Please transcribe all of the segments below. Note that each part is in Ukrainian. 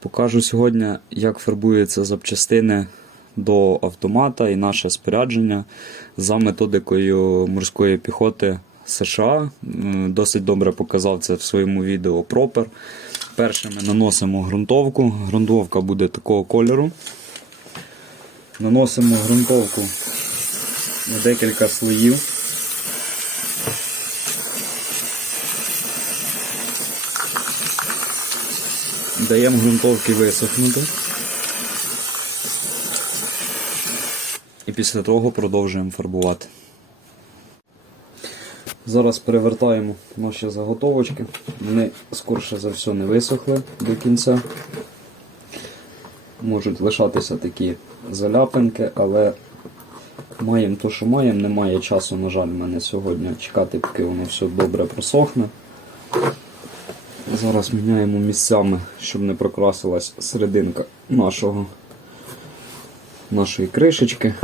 Покажу сьогодні, як фарбуються запчастини до автомата і наше спорядження за методикою морської піхоти США. Досить добре показав це в своєму відео Пропер. Перше ми наносимо ґрунтовку. Ґрунтовка буде такого кольору. Наносимо ґрунтовку на декілька слоїв. Даємо ґрунтовки висохнути. І після того продовжуємо фарбувати. Зараз перевертаємо наші заготовочки. Вони скорше за все не висохли до кінця. Можуть лишатися такі заляпинки, але маємо то, що маємо. Немає часу, на жаль, в мене сьогодні чекати, поки воно все добре просохне. Зараз міняємо місцями, щоб не прокрасилась серединка нашого, нашої кришечки.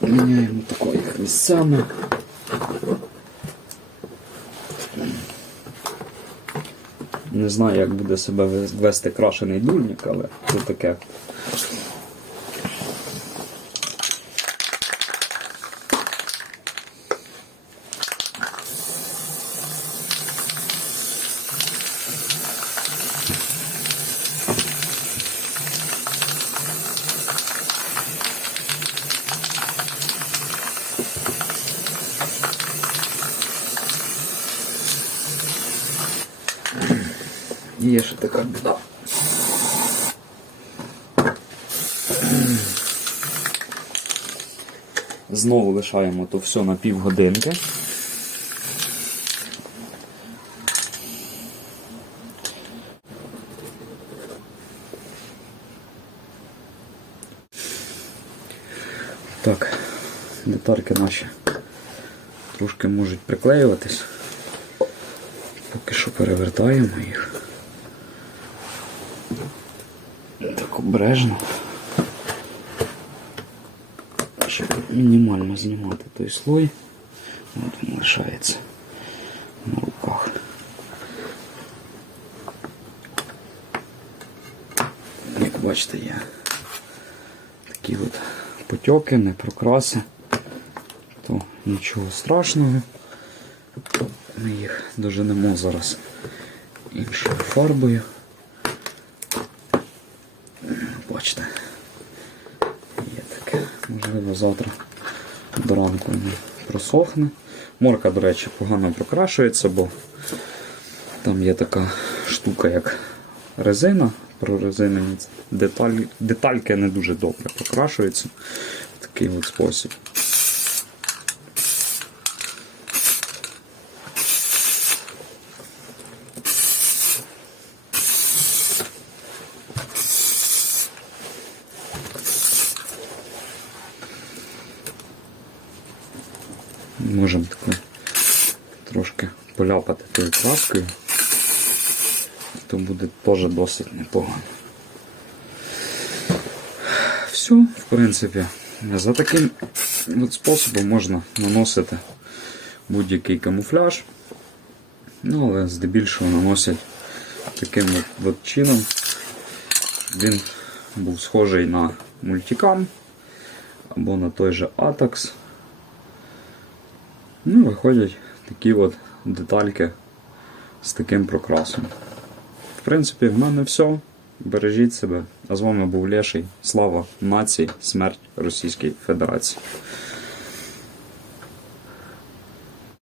Міняємо тако місцями. Не знаю, як буде себе вести крашений дульник, але це таке. Є ще така біда. Знову лишаємо то все на півгодинки. Так, детальки наші трошки можуть приклеюватись. Поки що перевертаємо їх. Так обережно. Щоб мінімально знімати той слой. От він лишається на руках. Як бачите, є такі от потьоки, не прокраси, то нічого страшного. Ми їх доженемо зараз іншою фарбою. Бачите, є таке. Завтра до ранку просохне. Морка, до речі, погано прокрашується, бо там є така штука, як резина. Прорезинені деталь, детальки не дуже добре прокрашуються в такий от спосіб. Можемо таку трошки поляпати тою краскою. То буде теж досить непогано. Все, в принципі, за таким от способом можна наносити будь-який камуфляж. Ну, але здебільшого наносять таким от, от чином. Він був схожий на мультикам або на той же Atax. Ну, виходять такі от детальки з таким прокрасом. В принципі, в мене все. Бережіть себе. А з вами був Леший. Слава нації, смерть Російській Федерації.